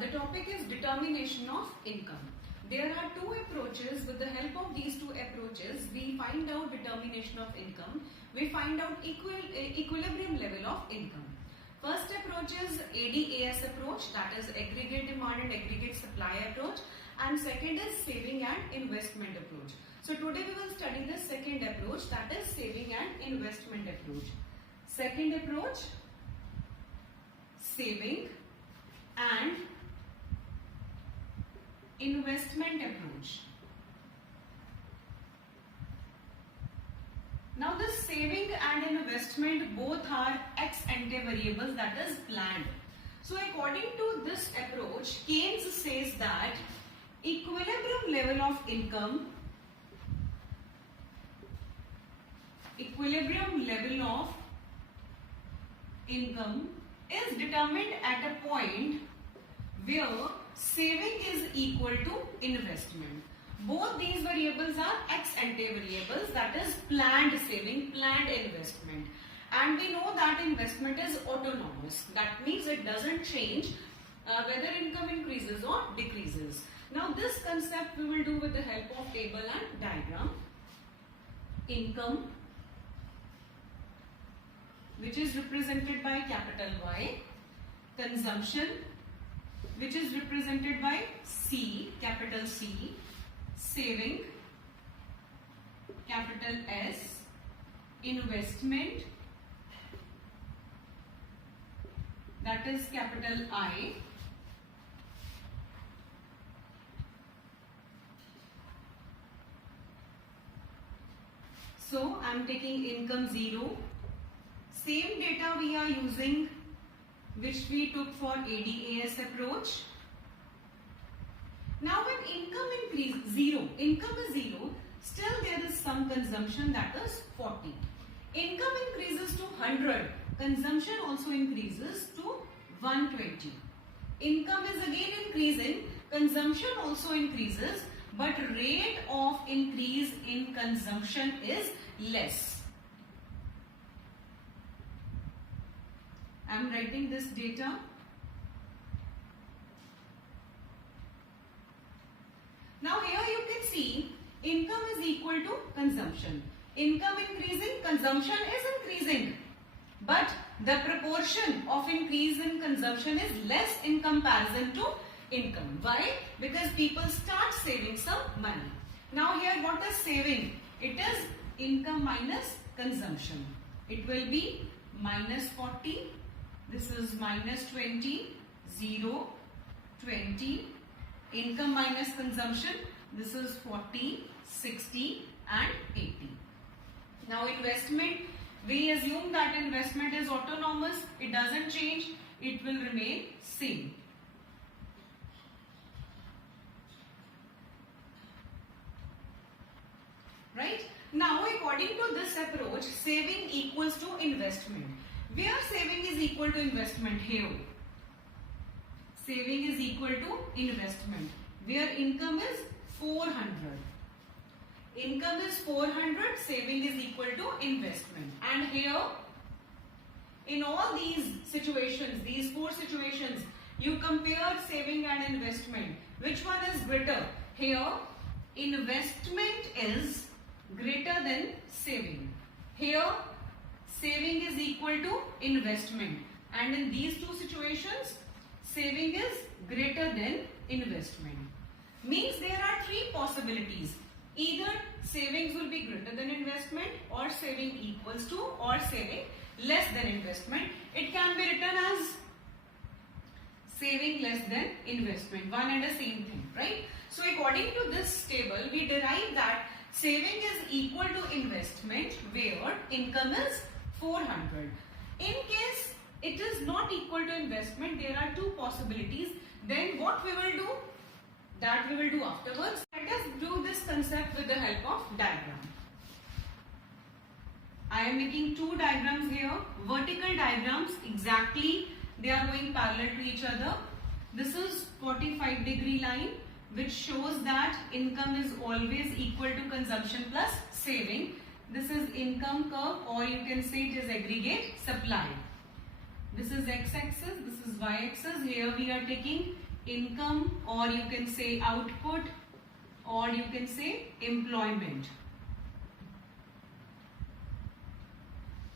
The topic is determination of income. There are two approaches. With the help of these two approaches, we find out determination of income. We find out equilibrium level of income. First approach is ADAS approach, that is aggregate demand and aggregate supply approach. And second is saving and investment approach. So today we will study the second approach, that is saving and investment approach. Second approach, saving and investment approach. Now this saving and investment both are ex ante variables, that is planned. So according to this approach, Keynes says that equilibrium level of income is determined at a point where saving is equal to investment. Both these variables are ex ante variables, that is planned saving, planned investment. And we know that investment is autonomous. That means it doesn't change whether income increases or decreases. Now this concept we will do with the help of table and diagram. Income, which is represented by capital Y. Consumption, which is represented by C, capital C. Saving, capital S. Investment, that is capital I. So I am taking income 0. Same data we are using which we took for ADAS approach. Now when income income is 0, still there is some consumption, that is 40. Income increases to 100, consumption also increases to 120. Income is again increasing, consumption also increases, but rate of increase in consumption is less. I am writing this data. Now here you can see income is equal to consumption. Income increasing, consumption is increasing. But the proportion of increase in consumption is less in comparison to income. Why? Because people start saving some money. Now here what is saving? It is income minus consumption. It will be minus 40. This is minus 20, 0, 20. Income minus consumption. This is 40, 60 and 80. Now investment, we assume that investment is autonomous. It doesn't change. It will remain same. Right? Now according to this approach, saving equals to investment. Where saving is equal to investment? Here. Saving is equal to investment. Where income is 400. Income is 400, saving is equal to investment. And here, in all these situations, these four situations, you compare saving and investment. Which one is greater? Here, investment is greater than saving. Here, saving is equal to investment. And in these two situations, saving is greater than investment. Means there are three possibilities. Either savings will be greater than investment, or saving equals to, or saving less than investment. It can be written as saving less than investment. One and the same thing, right? So according to this table, we derive that saving is equal to investment where income is 400. In case it is not equal to investment, there are two possibilities. Then what we will do? That we will do afterwards. Let us do this concept with the help of diagram. I am making two diagrams here. Vertical diagrams, exactly they are going parallel to each other. This is 45-degree line which shows that income is always equal to consumption plus saving. This is income curve, or you can say it is aggregate supply. This is x-axis, this is y-axis. Here we are taking income, or you can say output, or you can say employment.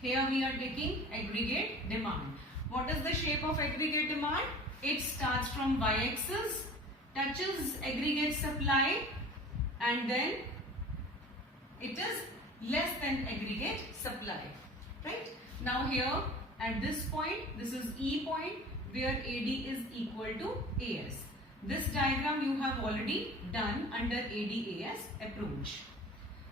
Here we are taking aggregate demand. What is the shape of aggregate demand? It starts from y-axis, touches aggregate supply, and then it is less than aggregate supply, right? Now here at this point, this is E point where AD is equal to AS. This diagram you have already done under ADAS approach.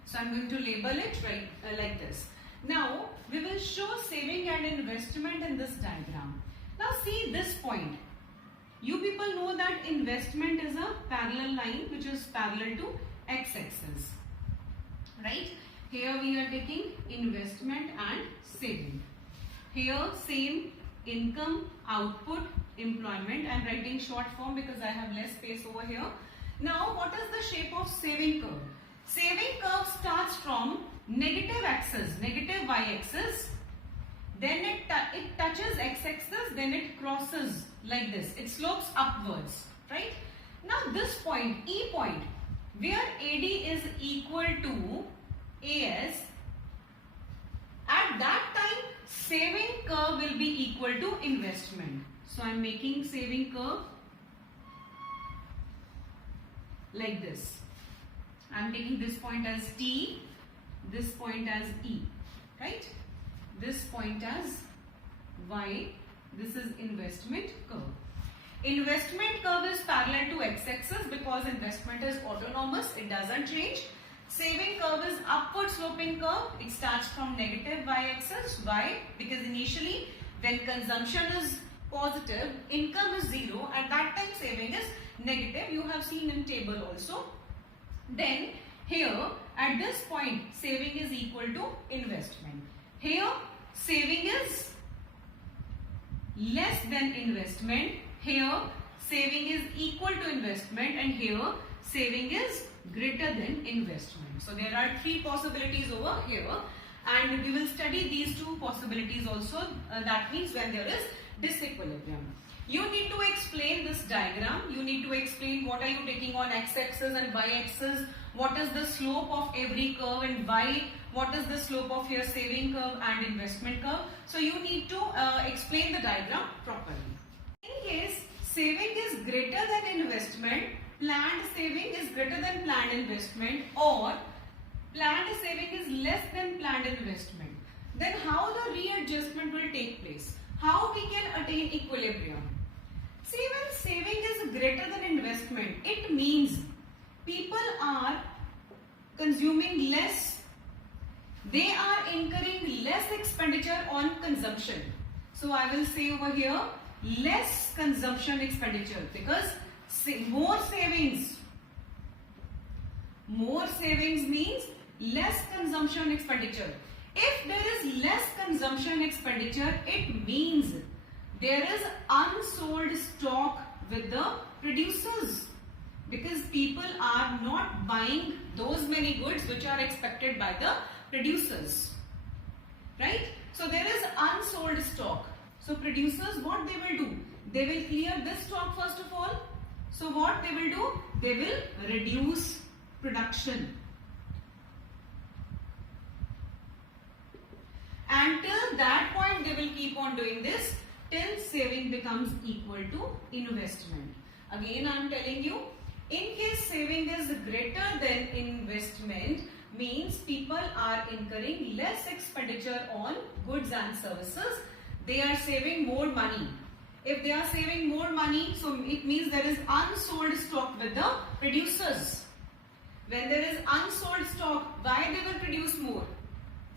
So I'm going to label it right like this. Now we will show saving and investment in this diagram. Now see this point. You people know that investment is a parallel line which is parallel to x-axis, right? Here we are taking investment and saving. Here same income, output, employment. I am writing short form because I have less space over here. Now what is the shape of saving curve? Saving curve starts from negative axis, negative y-axis. Then it touches x-axis, then it crosses like this. It slopes upwards, right? Now this point, E point, where AD is equal to AS, at that time saving curve will be equal to investment. So I am making saving curve like this. I am taking this point as T, this point as E, right? This point as Y, this is investment curve. Investment curve is parallel to x-axis because investment is autonomous, it doesn't change. Saving curve is upward sloping curve. It starts from negative y-axis. Why? Because initially when consumption is positive, income is zero. At that time saving is negative. You have seen in table also. Then here at this point saving is equal to investment. Here saving is less than investment. Here saving is equal to investment, and here saving is greater than investment. So there are three possibilities over here, and we will study these two possibilities also. That means when there is disequilibrium. You need to explain this diagram. You need to explain what are you taking on x-axis and y-axis, what is the slope of every curve, and why, what is the slope of your saving curve and investment curve. So you need to explain the diagram properly. In case saving is greater than investment, planned saving is greater than planned investment, or planned saving is less than planned investment, then how the readjustment will take place? How we can attain equilibrium? See, when saving is greater than investment, it means people are consuming less, they are incurring less expenditure on consumption. So I will say over here less consumption expenditure, because more savings means less consumption expenditure. If there is less consumption expenditure, it means there is unsold stock with the producers, because people are not buying those many goods which are expected by the producers, right? So there is unsold stock. So producers, what they will do? They will clear this stock first of all. So what they will do? They will reduce production. Until that point they will keep on doing this till saving becomes equal to investment. Again I am telling you, in case saving is greater than investment, means people are incurring less expenditure on goods and services. They are saving more money. If they are saving more money, so it means there is unsold stock with the producers. When there is unsold stock, why they will produce more?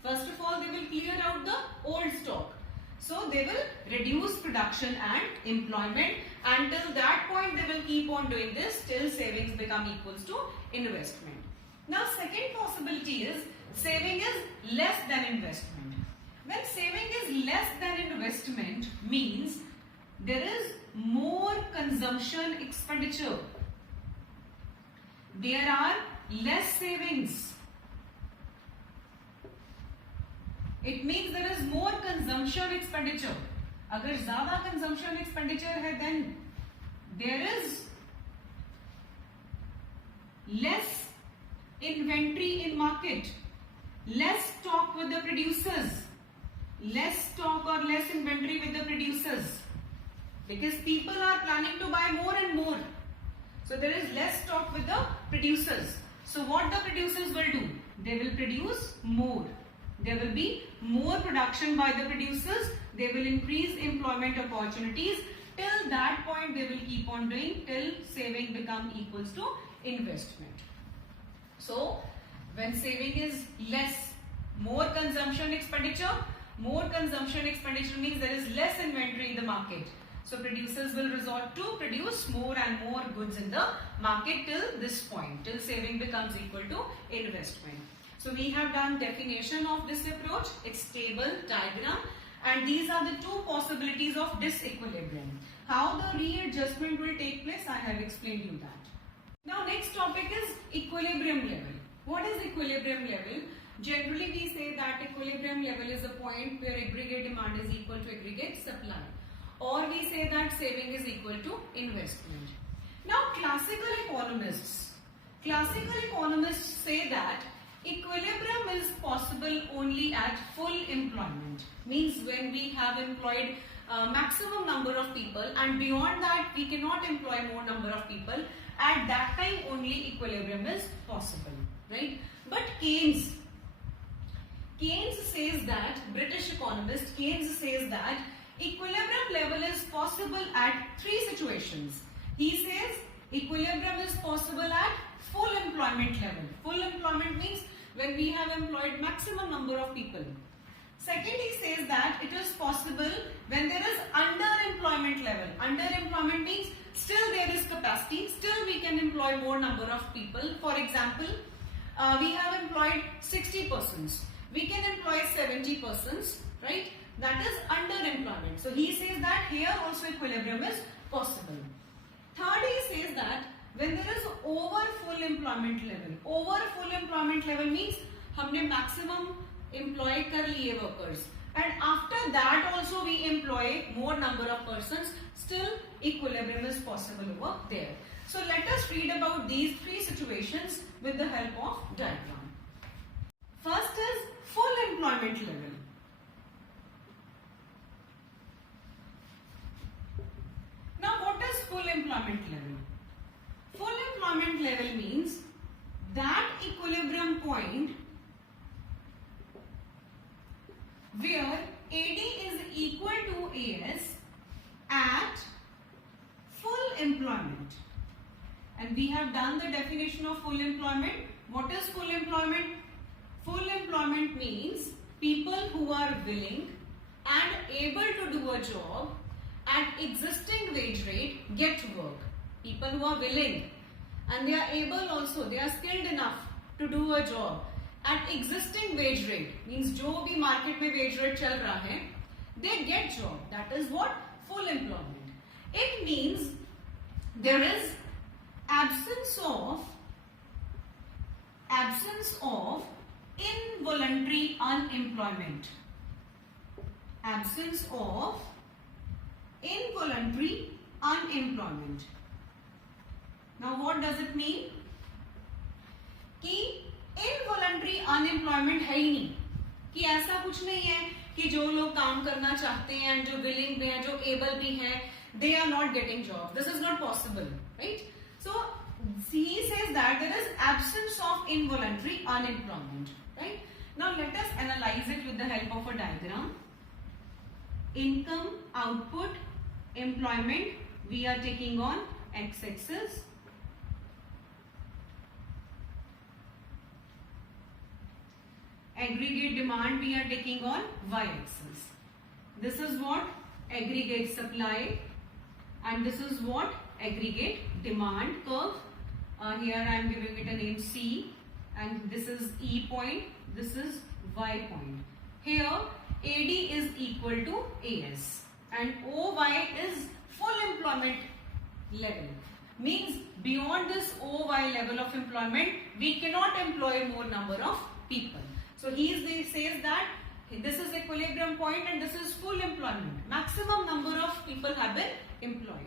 First of all, they will clear out the old stock. So they will reduce production and employment. Until that point, they will keep on doing this till savings become equals to investment. Now, second possibility is saving is less than investment. When saving is less than investment means there is more consumption expenditure. There are less savings. It means there is more consumption expenditure. अगर ज़्यादा consumption expenditure है, then there is less inventory in market, less stock with the producers, less stock or less inventory with the producers, because people are planning to buy more and more. So there is less stock with the producers. So what the producers will do? They will produce more. There will be more production by the producers. They will increase employment opportunities. Till that point they will keep on doing till saving become equals to investment. So when saving is less, more consumption expenditure means there is less inventory in the market. So producers will resort to produce more and more goods in the market till this point, till saving becomes equal to investment. So we have done definition of this approach, its table, diagram, and these are the two possibilities of disequilibrium. How the readjustment will take place, I have explained you that. Now next topic is equilibrium level. What is equilibrium level? Generally we say that equilibrium level is a point where aggregate demand is equal to aggregate supply. Or we say that saving is equal to investment. Now classical economists say that equilibrium is possible only at full employment. Means when we have employed maximum number of people and beyond that we cannot employ more number of people. At that time only equilibrium is possible, right? But Keynes says that, British economist Keynes says that equilibrium level is possible at three situations. He says equilibrium is possible at full employment level. Full employment means when we have employed maximum number of people. Second, he says that it is possible when there is underemployment level. Underemployment means still there is capacity, still we can employ more number of people. For example, we have employed 60 persons. We can employ 70 persons, right? That is underemployment. So he says that here also equilibrium is possible. Third, he says that when there is over full employment level. Over full employment level means हमने maximum employ कर लिए workers, and after that also we employ more number of persons, still equilibrium is possible over there. So let us read about these three situations with the help of diagram. First is full employment level. Now what is full employment level? Full employment level means that equilibrium point where AD is equal to AS at full employment. And we have done the definition of full employment. What is full employment? Full employment means people who are willing and able to do a job at existing wage rate get work. People who are willing and they are able also, they are skilled enough to do a job at existing wage rate, means जो भी market में wage rate चल रहा है, they get job. That is what full employment. It means there is absence of involuntary unemployment. Absence of involuntary unemployment. Now what does it mean? कि involuntary unemployment है ही नहीं, कि ऐसा कुछ नहीं है कि जो लोग काम करना चाहते हैं, जो विलिंग भी हैं, जो एबल भी हैं, they are not getting job. This is not possible, right? So he says that there is absence of involuntary unemployment, right? Now let us analyze it with the help of a diagram. Income, output, employment, we are taking on x-axis. Aggregate demand we are taking on y-axis. This is what aggregate supply and this is what aggregate demand curve. Here I am giving it a name C, and this is E point, this is Y point. Here AD is equal to AS and OY is full employment level. Means beyond this OY level of employment, we cannot employ more number of people. So he says that this is equilibrium point and this is full employment. Maximum number of people have been employed.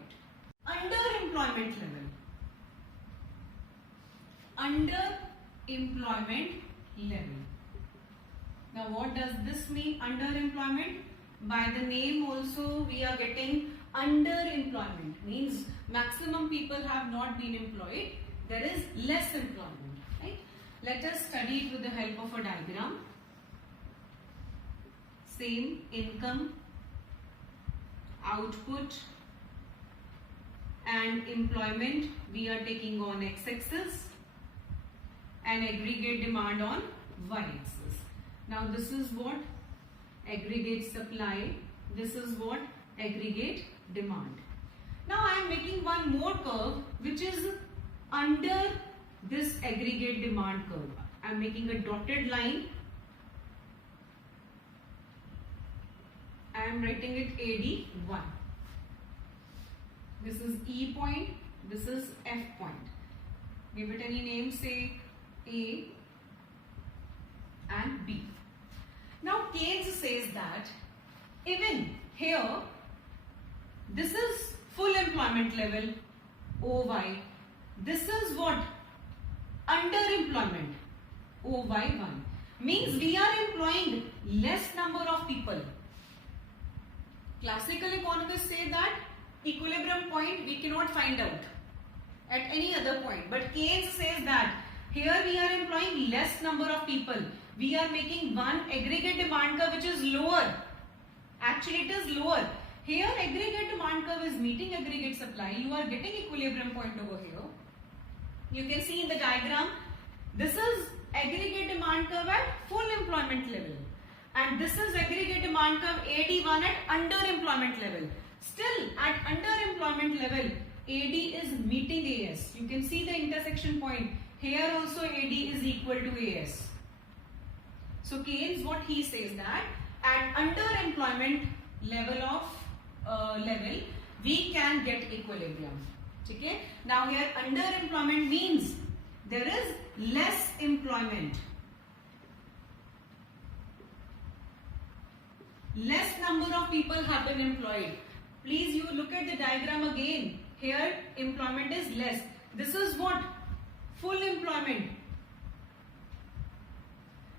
Underemployment level. underemployment level. Now what does this mean, underemployment? By the name also we are getting underemployment, means maximum people have not been employed, there is less employment, right? Let us study it with the help of a diagram. Same, income, output and employment we are taking on x-axis and aggregate demand on y-axis. Now this is what aggregate supply, this is what aggregate demand. Now I am making one more curve which is under this aggregate demand curve. I am making a dotted line. I am writing it AD1. This is E point, this is F point. Give it any name, say A and B. Now Keynes says that even here, this is full employment level, OY. This is what? Underemployment, OY1. Means we are employing less number of people. Classical economists say that equilibrium point we cannot find out at any other point. But Keynes says that here we are employing less number of people. We are making one aggregate demand curve which is lower. Actually it is lower. Here aggregate demand curve is meeting aggregate supply. You are getting equilibrium point over here. You can see in the diagram, this is aggregate demand curve at full employment level. And this is aggregate demand curve AD1 at underemployment level. Still at underemployment level, AD is meeting AS. You can see the intersection point. Here also AD is equal to AS. So Keynes, what he says that at underemployment level we can get equilibrium. Okay? Now here underemployment means there is less employment. Less number of people have been employed. Please you look at the diagram again. Here employment is less. This is what? Full employment.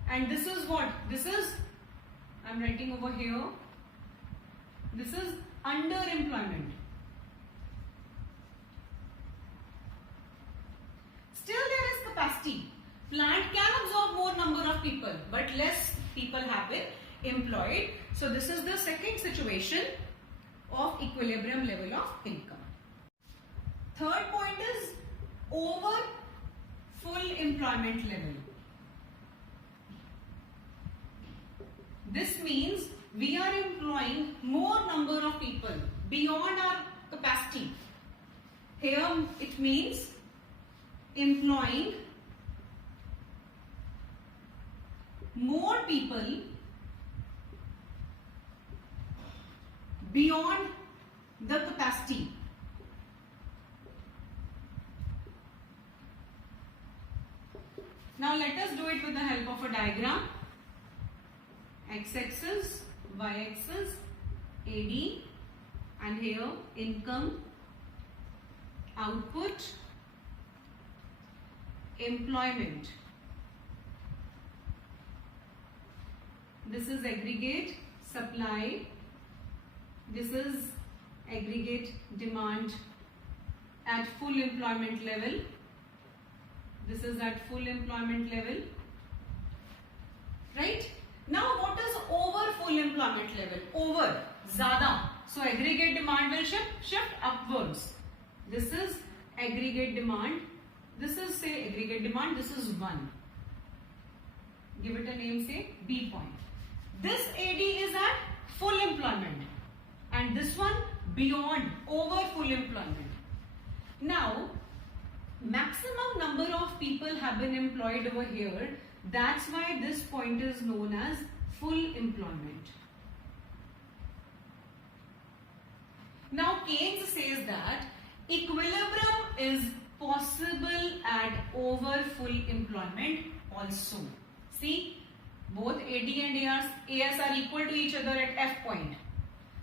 And this is what? This is, I am writing over here, this is underemployment. Still there is capacity. Plant can absorb more number of people, but less people have been employed. So this is the second situation of equilibrium level of income. Third point is over full employment level. This means we are employing more number of people beyond our capacity. Here it means employing more people beyond the capacity. Now let us do it with the help of a diagram. X-axis, Y-axis, AD, and here income, output, employment. This is aggregate supply. This is aggregate demand at full employment level. This is at full employment level. Right? Now what is over full employment level? Over, ज़्यादा. So aggregate demand will shift upwards. This is aggregate demand. This is say aggregate demand. This is 1. Give it a name, say B point. This AD is at full employment. And this one beyond, over full employment. Now, maximum number of people have been employed over here. That's why this point is known as full employment. Now Keynes says that equilibrium is possible at over full employment also. See, both AD and AS are equal to each other at F point.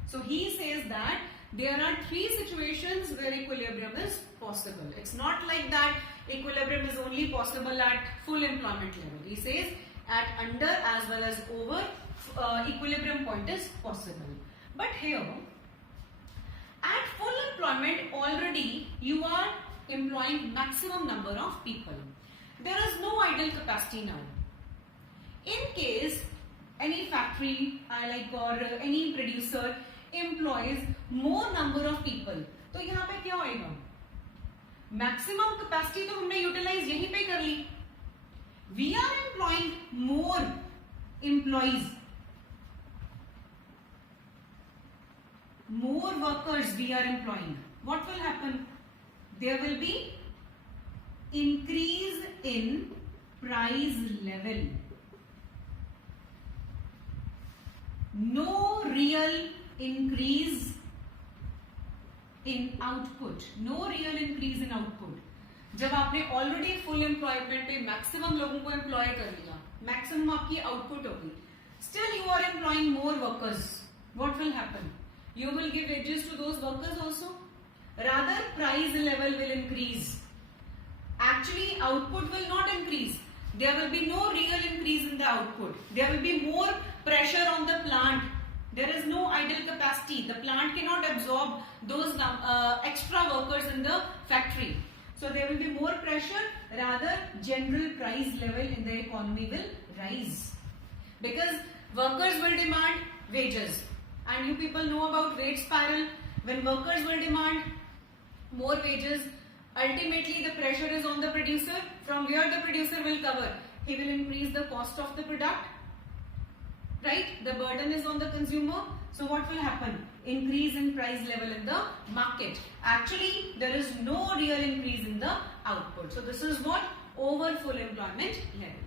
So he says that there are three situations where equilibrium is possible. It's not like that equilibrium is only possible at full employment level. He says at under as well as over equilibrium point is possible. But here, at full employment already you are employing maximum number of people. There is no idle capacity now. In case any factory or any producer employs more number of people, तो यहाँ पे क्या होएगा? Maximum capacity तो हमने utilize यहीं पे कर ली. We are employing more employees, more workers we are employing. What will happen? There will be increase in price level. No real increase in output. No real increase in output. जब आपने already full employment पे maximum लोगों को employ कर लिया, maximum आपकी output होगी, still you are employing more workers, what will happen? You will give wages to those workers also. Rather, price level will increase. Actually, output will not increase. There will be no real increase in the output. There will be more pressure on the plant. There is no idle capacity. The plant cannot absorb those extra workers in the factory. So there will be more pressure. Rather, general price level in the economy will rise. Because workers will demand wages. And you people know about wage spiral. When workers will demand more wages, ultimately the pressure is on the producer. From where the producer will cover? He will increase the cost of the product. Right? The burden is on the consumer. So what will happen? Increase in price level in the market. Actually, there is no real increase in the output. So this is what over full employment level.